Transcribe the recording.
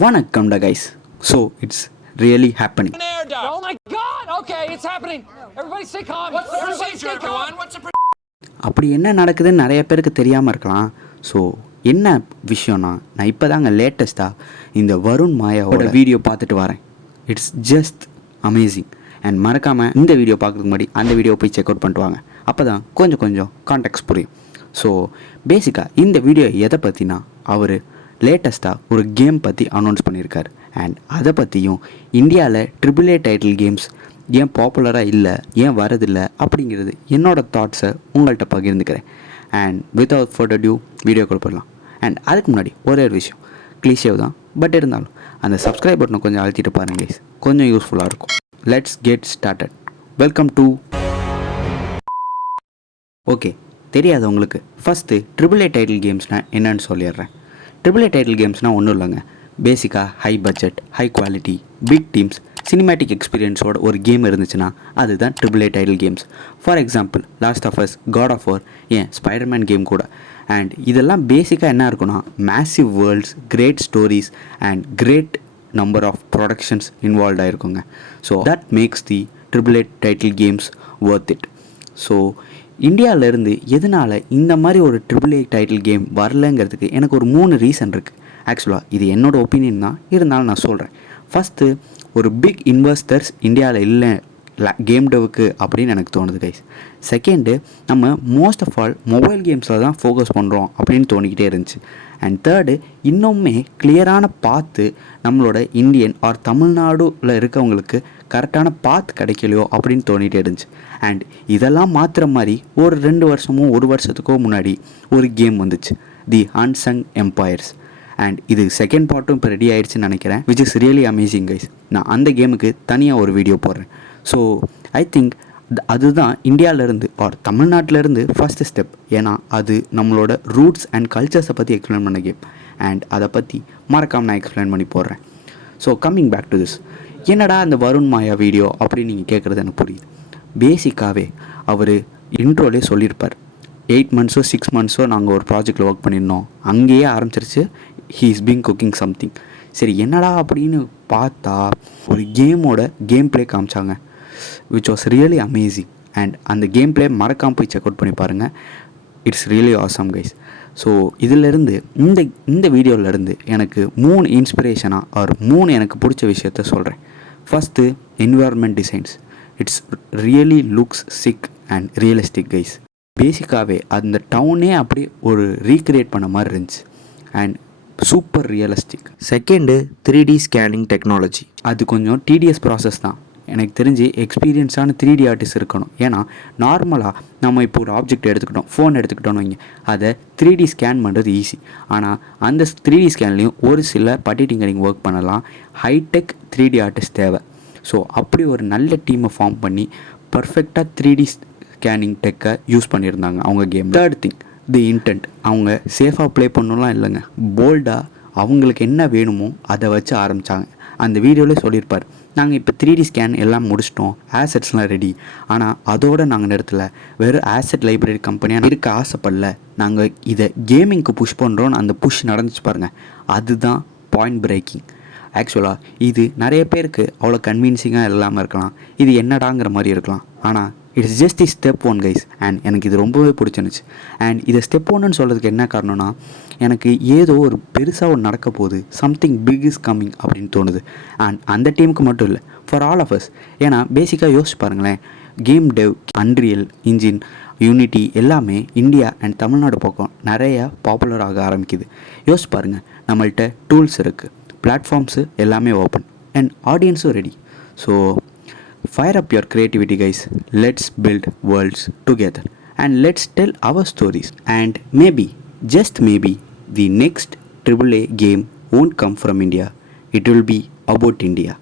வணக்கம்டா guys. So it's really happening. Oh my God! Okay, it's happening. Everybody stay calm. What's the procedure, everyone? What's the அப்படி என்ன நடக்குதுன்னு நிறைய பேருக்கு தெரியாமல் இருக்கலாம். ஸோ என்ன விஷயம்னா, நான் இப்போ தாங்க லேட்டஸ்ட்டாக இந்த வருண் மாயாவோட வீடியோ பார்த்துட்டு வரேன். It's just amazing. அண்ட் மறக்காமல் இந்த வீடியோ பார்க்குறதுக்கு முன்னாடி அந்த வீடியோ போய் செக் அவுட் பண்ணிட்டு வாங்க. அப்போ தான் கொஞ்சம் கான்டெக்ட் புரியும். ஸோ பேசிக்காக இந்த வீடியோ எதை பற்றினா, அவர் லேட்டஸ்ட்டாக ஒரு கேம் பற்றி அனௌன்ஸ் பண்ணியிருக்காரு. அண்ட் அதை பற்றியும் இந்தியாவில் AAA டைட்டில் கேம்ஸ் ஏன் பாப்புலராக இல்லை, ஏன் வரதில்லை அப்படிங்கிறது என்னோடய தாட்ஸை உங்கள்கிட்ட பகிர்ந்துக்கிறேன். அண்ட் வித்தவுட் ஃபர்தர் டியூ வீடியோக்குள்ள போடலாம். அண்ட் அதுக்கு முன்னாடி ஒரே ஒரு விஷயம், கிளிஷேவ் தான், பட் இருந்தாலும் அந்த சப்ஸ்கிரைப் பட்டனை கொஞ்சம் அழுத்திட்டு பாருங்க கைஸ், கொஞ்சம் யூஸ்ஃபுல்லாக இருக்கும். Let's get started. Welcome to. Okay, தெரியாதவங்களுக்கு ஃபஸ்ட்டு AAA டைட்டில் கேம்ஸ்னால் என்னன்னு சொல்லிடுறேன். AAA டைட்டில் கேம்ஸ்னால் ஒன்றும் இல்லைங்க, பேசிக்காக high budget, high quality, big teams, cinematic எக்ஸ்பீரியன்ஸோட ஒரு கேம் இருந்துச்சுன்னா அதுதான் AAA title games. For example last of us, God of war, ஏன் ஸ்பைடர்மேன் கேம் கூட. அண்ட் இதெல்லாம் பேசிக்காக என்ன இருக்குன்னா, massive worlds, great stories and great number of productions involve ஆகிருக்குங்க. So that makes the AAA title games worth it. So இந்தியாவிலேருந்து எதனால் இந்த மாதிரி ஒரு AAA டைட்டில் கேம் வரலங்கிறதுக்கு எனக்கு ஒரு 3 ரீசன் இருக்குது. ஆக்சுவலாக இது என்னோடய ஒப்பீனியன் தான், இருந்தாலும் நான் சொல்கிறேன். ஃபஸ்ட்டு, ஒரு பிக் இன்வெஸ்டர்ஸ் இந்தியாவில் இல்லை கேம் டெவுக்கு அப்படின்னு எனக்கு தோணுது கைஸ். செகண்டு, நம்ம மோஸ்ட் ஆஃப் ஆல் மொபைல் கேம்ஸில் தான் ஃபோக்கஸ் பண்ணுறோம் அப்படின்னு தோணிக்கிட்டே இருந்துச்சு. அண்ட் தேர்டு, இன்னுமே கிளியரான பாத்து நம்மளோட இந்தியன் ஆர் தமிழ்நாடுல இருக்கவங்களுக்கு கரெக்டான பாத் கிடைக்கலையோ அப்படின்னு தோணிகிட்டே இருந்துச்சு. அண்ட் இதெல்லாம் மாற்றுற மாதிரி ஒரு 2 வருஷமோ 1 வருஷத்துக்கோ முன்னாடி ஒரு கேம் வந்துச்சு, தி அன்சங் எம்பையர்ஸ். அண்ட் இது செகண்ட் பார்ட்டும் இப்போ ரெடி ஆகிடுச்சுன்னு நினைக்கிறேன், which is really amazing guys. நான் அந்த கேமுக்கு தனியாக ஒரு வீடியோ போடுறேன். ஸோ ஐ திங்க் அதுதான் இந்தியாவிலேருந்து ஆர் தமிழ்நாட்டிலேருந்து ஃபஸ்ட்டு ஸ்டெப். ஏன்னா அது நம்மளோட ரூட்ஸ் அண்ட் கல்ச்சர்ஸை பற்றி எக்ஸ்பிளைன் பண்ண கேம். அண்ட் அதை பற்றி மறக்காமல் நான் எக்ஸ்பிளைன் பண்ணி போடுறேன். So coming back to this, என்னடா அந்த வருண் மாயா வீடியோ அப்படின்னு நீங்கள் கேட்குறது எனக்கு புரியுது. பேசிக்காகவே அவர் இன்ட்ரோலே சொல்லியிருப்பார், 8 மந்த்ஸோ 6 மந்த்ஸோ நாங்கள் ஒரு ப்ராஜெக்டில் ஒர்க் பண்ணியிருந்தோம், அங்கேயே ஆரம்பிச்சிருச்சு he is being cooking something. சரி என்னடா அப்படின்னு பார்த்தா ஒரு கேமோட கேம் ப்ளே காமிச்சாங்க, which was really amazing. And அந்த கேம் ப்ளே மறக்காமல் போய் செக் அவுட் பண்ணி பாருங்கள். It's really awesome guys. So இதிலேருந்து இந்த வீடியோவிலேருந்து எனக்கு 3 இன்ஸ்பிரேஷனாக ஆர் 3 எனக்கு பிடிச்ச விஷயத்த சொல்கிறேன். First, environment designs. It's really looks chic and realistic guys. பேசிக்காகவே அந்த டவுனே அப்படி ஒரு ரீக்ரியேட் பண்ண மாதிரி இருந்துச்சு and super realistic. Second, 3D scanning technology. அது கொஞ்சம் டிடிஎஸ் ப்ராசஸ் தான், எனக்கு தெரிஞ்சு எக்ஸ்பீரியன்ஸான 3D ஆர்டிஸ்ட் இருக்கணும். ஏன்னா நார்மலாக நம்ம இப்போ ஒரு ஆப்ஜெக்ட் எடுத்துக்கிட்டோம், ஃபோன் எடுத்துக்கிட்டோன்னு வைங்க, அதை 3D ஸ்கேன் பண்ணுறது ஈஸி. ஆனால் அந்த 3D ஸ்கேன்லேயும் ஒரு சில பட்டிட்டிங்கரிங் ஒர்க் பண்ணலாம், ஹைடெக் 3D ஆர்டிஸ்ட் தேவை. ஸோ அப்படி ஒரு நல்ல டீமை ஃபார்ம் பண்ணி பர்ஃபெக்டாக 3D ஸ்கேனிங் டெக்கை யூஸ் பண்ணியிருந்தாங்க அவங்க கேம். தேர்ட் திங், தி இன்டென்ட். அவங்க சேஃபாக ப்ளே பண்ணலாம் இல்லைங்க, போல்டாக அவங்களுக்கு என்ன வேணுமோ அதை வச்சு ஆரம்பித்தாங்க. அந்த வீடியோவிலே சொல்லியிருப்பார், நாங்கள் இப்போ 3D ஸ்கேன் எல்லாம் முடிச்சிட்டோம், ஆசெட்ஸ்லாம் ரெடி, ஆனால் அதோடு நாங்கள் நிறுத்தலை, வெறும் ஆசெட் லைப்ரரி கம்பெனியாக இருக்க ஆசைப்படல, நாங்கள் இதை கேமிங்க்கு புஷ் பண்ணுறோன்னு அந்த புஷ் நடந்துச்சு பாருங்கள், அதுதான் பாயிண்ட் பிரேக்கிங். ஆக்சுவலாக இது நிறைய பேருக்கு அவ்வளோ கன்வின்சிங்காக இல்லாமல் இருக்கலாம், இது என்னடாங்கிற மாதிரி இருக்கலாம், ஆனால் it's just the step 1 guys. And எனக்கு இது ரொம்பவே பிடிச்சிருந்துச்சு. அண்ட் இதை ஸ்டெப் 1ன்னு சொல்கிறதுக்கு என்ன காரணம்னா, எனக்கு ஏதோ ஒரு பெருசாக ஒரு நடக்க போகுது, சம்திங் பிக் இஸ் கம்மிங் அப்படின்னு தோணுது. அண்ட் அந்த டீமுக்கு மட்டும் இல்லை, ஃபார் ஆல் ஆஃப் அஸ். ஏன்னா பேசிக்காக யோசிச்சு பாருங்களேன், கேம் டெவ், அன்ரியல் இன்ஜின், யூனிட்டி எல்லாமே இந்தியா அண்ட் தமிழ்நாடு பக்கம் நிறையா பாப்புலர் ஆக ஆரம்பிக்குது. யோசிச்சு பாருங்கள், நம்மள்கிட்ட டூல்ஸ் இருக்குது, பிளாட்ஃபார்ம்ஸு எல்லாமே ஓப்பன் அண்ட் ஆடியன்ஸும் ready. So fire up your creativity guys, let's build worlds together and let's tell our stories. And maybe, just maybe, the next AAA game won't come from India, it will be about India.